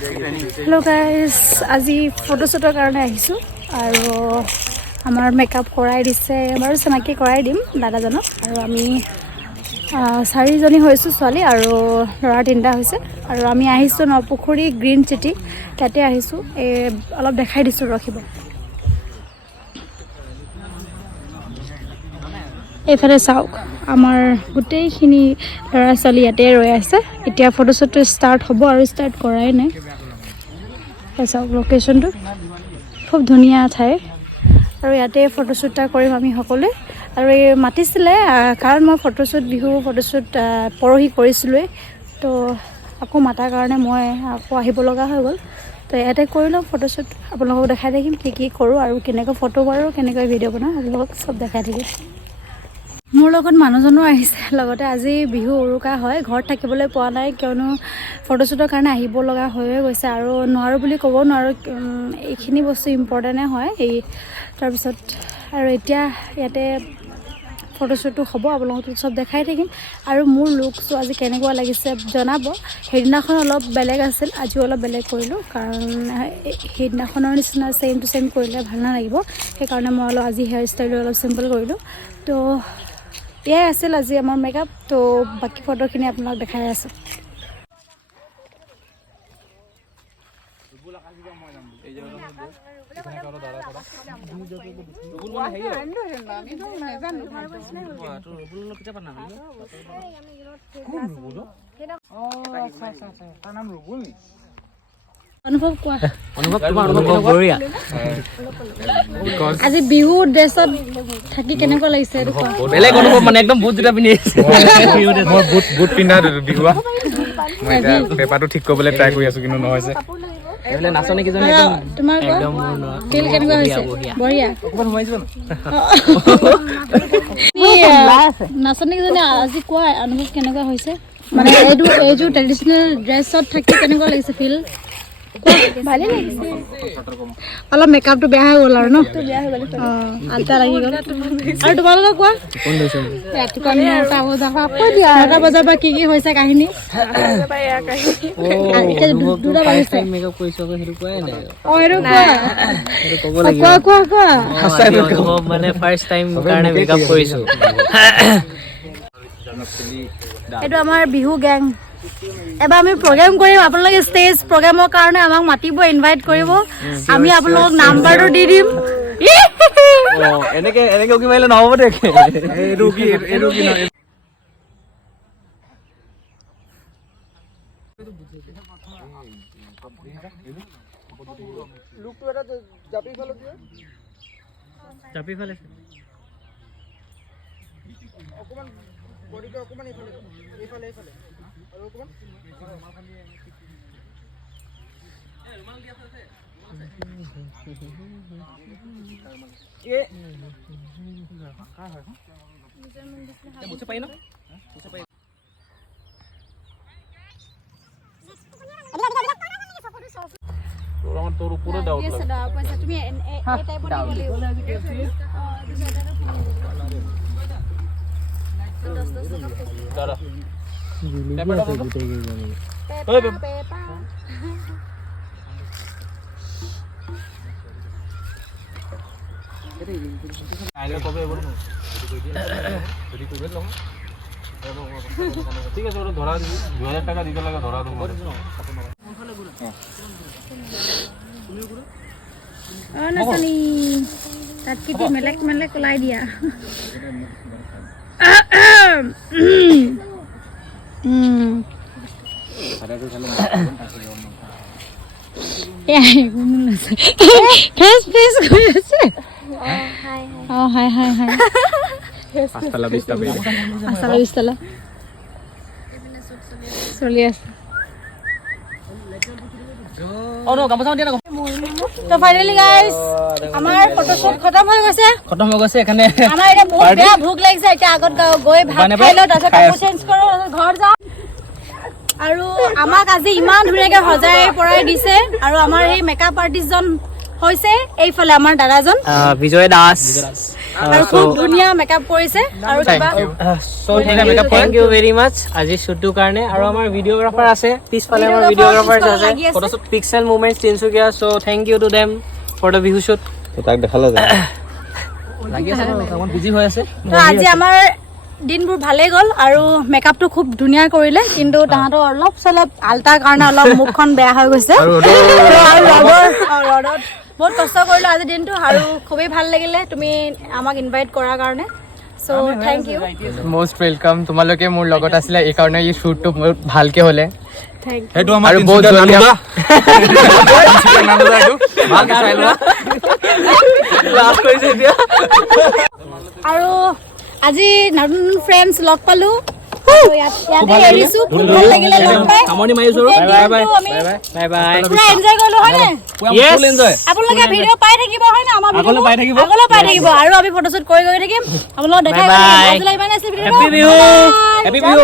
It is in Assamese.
हेलो गाइस আজি ফটোশ্বুটৰ কাৰণে আহিছো আৰু আমাৰ মেকআপ কৰাই দিছে বাৰু চিনাকি কৰাই দিম দাদাজনক আৰু আমি চাৰিজনী হৈছো ছোৱালী আৰু ল'ৰা তিনিটা হৈছে আৰু আমি আহিছো নপুখুৰী গ্ৰীণ চিটি তাতে আহিছো অলপ দেখাই দিছো ৰখিব এইফালে চাওক আমাৰ গোটেইখিনি ল'ৰা ছোৱালী ইয়াতে ৰৈ আছে এতিয়া ফটোশ্বুটটো ষ্টাৰ্ট হ'ব আৰু ষ্টাৰ্ট কৰাই নাই চাওক লোকেশ্যনটো খুব ধুনীয়া ঠাই আৰু ইয়াতে ফটোশ্বুট কৰিম আমি সকলোৱে আৰু এই মাতিছিলে কাৰণ মই বিহু ফটোশ্বুট পৰহি কৰিছিলোঁৱে তো আকৌ মাতাৰ কাৰণে মই আকৌ আহিব লগা হৈ গ'ল তো ইয়াতে কৰি লওঁ ফটোশ্বুট আপোনালোকক দেখাই থাকিম কি কৰোঁ আৰু কেনেকৈ ফটো মাৰোঁ কেনেকৈ ভিডিঅ' বনাওঁ আপোনালোকক চব দেখাই থাকিম মোৰ লগত মানুহজনো আহিছে লগতে আজি বিহু উৰুকা হয় ঘৰত থাকিবলৈ পোৱা নাই কিয়নো ফটোশ্বুটৰ কাৰণে আহিব লগা হৈয়ে গৈছে আৰু নোৱাৰোঁ বুলি ক'ব নোৱাৰোঁ এইখিনি বস্তু ইম্পৰ্টেণ্টে হয় এই তাৰপিছত আৰু এতিয়া ইয়াতে ফটোশ্বুটটো হ'ব আপোনালোকক চব দেখাই থাকিম আৰু মোৰ লুকছটো আজি কেনেকুৱা লাগিছে জনাব সেইদিনাখন অলপ বেলেগ আছিল আজিও অলপ বেলেগ কৰিলোঁ কাৰণ সেইদিনাখনৰ নিচিনা ছেইম টু ছেইম কৰিলে ভাল নালাগিব সেইকাৰণে মই অলপ আজি হেয়াৰ ষ্টাইলটো অলপ চিম্পল কৰিলোঁ তো এয়াই আছিল আজি আমাৰ মেকআপ তো বাকী ফটোখিনি আপোনাক দেখাই আছোঁ অনুভৱ কোৱা অনুভৱ বঢ়িয়া আজি বিহু ড্ৰেছত থাকি কেনেকুৱা লাগিছে এইটো কোৱা বেলেগ অনুভৱ মানে একদম বুট জোতা পিন্ধি মই বুট পিন্ধা বিহুৱা মই এটা পেপাৰটো ঠিক কৰিবলৈ ট্ৰাই কৰি আছো কিন্তু নহৈছে এলে নাচনি কিজনী একদম তোমাৰ একদম ফিল কেনেকুৱা হৈছে বঢ়িয়া অকমান সোমাইছো নাচনি কিজনী আজি কোৱা অনুভৱ কেনেকুৱা হৈছে মানে এইটো ট্ৰেডিশনেল ড্ৰেছত থাকি কেনেকুৱা লাগিছে ফিল ভালে লাগিছে অলপ মেকআপটো বেয়া হৈ গ'ল আৰু ন বেয়া হৈ গ'ল আলতা লাগি গ'ল আৰু তোমালোকে কোৱা কোন লৈছে ৰাতিপুৱা 9টা বজাৰ পৰা কি হৈছে কাহিনী দুটা বাজিছে মেকআপ কৰিছো সেইটো কোৱাই নাই আৰু কোৱা মানে ফাৰ্ষ্ট টাইম কাৰণে মেকআপ কৰিছো এইটো আমাৰ বিহু গেং এবাৰ আমি প্ৰগ্ৰাম কৰিম আপোনালোকে ষ্টেজ প্ৰগ্ৰামৰ কাৰণে আমাক মাতিব ইনভাইট কৰিব আমি আপোনালোকক নাম্বাৰটো দি দিম এনেকে কি মাৰিলে নহ'ব দে এইটো কি নহয় লুকটো এটা জাপি ফালে অকমান বডিটো অকমান এইফালে আৰু অকমান ৰুমাল দিয়া আছে এ কা হয় মুছে পাই ন মুছে পাই তোর উপরে ডাউট লাগে পয়সা তুমি এই টাইপৰ বলি দাদা পেপার গুটে গই যাবে ওই পেপার আইলে কবে বল যদি কইবে লম ঠিক আছে ওটা ধরা দিবি 2000 টাকা দিতে লাগে ধরা দেব কোনফালে গুলো তুমি গুলো নাচনি তাত কিটি মেলেক ওলাই দিয়া তো ফাইনালি গাইস আমাৰ ফটোশ্বুট খতম হৈ গৈছে এখানে আমাৰ এটা বহুত বেয়া ভোক লাগিছে এতিয়া আগত গৈ ভাত খাই লও তাৰপিছত কাপোৰ চেঞ্জ কৰো ঘৰ যাও আৰু আমাক আজি ইমান ধুনীয়াকৈ সজাই পৰাই দিছে আৰু আমাৰ এই মেকআপ আৰ্টিষ্টজন হৈছে এইফালে আমাৰ দাদাজন বিজয় দাস আৰু খুব ধুনীয়া মেকআপ কৰিছে আৰু কিবা থ্যাংক ইউ ভেৰি মাচ আজি শ্বুটটোৰ কাৰণে আৰু আমাৰ ভিডিঅ'গ্ৰাফাৰ আছে পিছফালে আমাৰ ভিডিঅ'গ্ৰাফাৰ আছে photoshoot Pixel Movements Tinsukia so thank you to them for the view shoot তাক দেখালা যায় লাগি আছে অকমান বিজি হৈ আছে তো আজি আমাৰ দিনবোৰ ভালে গ'ল আৰু মেকআপটো খুব ধুনীয়া কৰিলে কিন্তু তাহাঁতৰ অলপ চলপ আলতাৰ কাৰণে অলপ মুখখন বেয়া হৈ গৈছে আৰু ৰ'দত বহুত কষ্ট কৰিলো আজি দিনটো আৰু খুবেই ভাল লাগিলে তুমি আমাক ইনভাইট কৰাৰ কাৰণে so thank you most welcome তোমালোকে মোৰ লগত আছিলে এই কাৰণে এই শ্বুটটো বহুত ভালকে হ'লে থ্যাংক ইউ এইটো আমাৰ আৰু বহুত জলদিয়া ভালকে চাই লোৱা লাভ কৰিছে এতিয়া আৰু আজি নতুন ফ্ৰেণ্ডছ লগ পালো ইয়াতে এৰিছো খুব ভাল লাগিলে লগ পাই সামৰণি মাৰিছো বাই বাই বাই বাই পুৰা এনজয় কৰিলো হয় নে ফুল এনজয় আপোনালোকে ভিডিঅ' পাই থাকিব হয় না আমাৰ ভিডিঅ' আগলৈ পাই থাকিব আৰু আমি ফটোশ্বুট কৰি থাকিম আপোনালোকক দেখাই Bye bye. ভাল লাগিলে ইমানে আছিল video' happy Bihu happy Bihu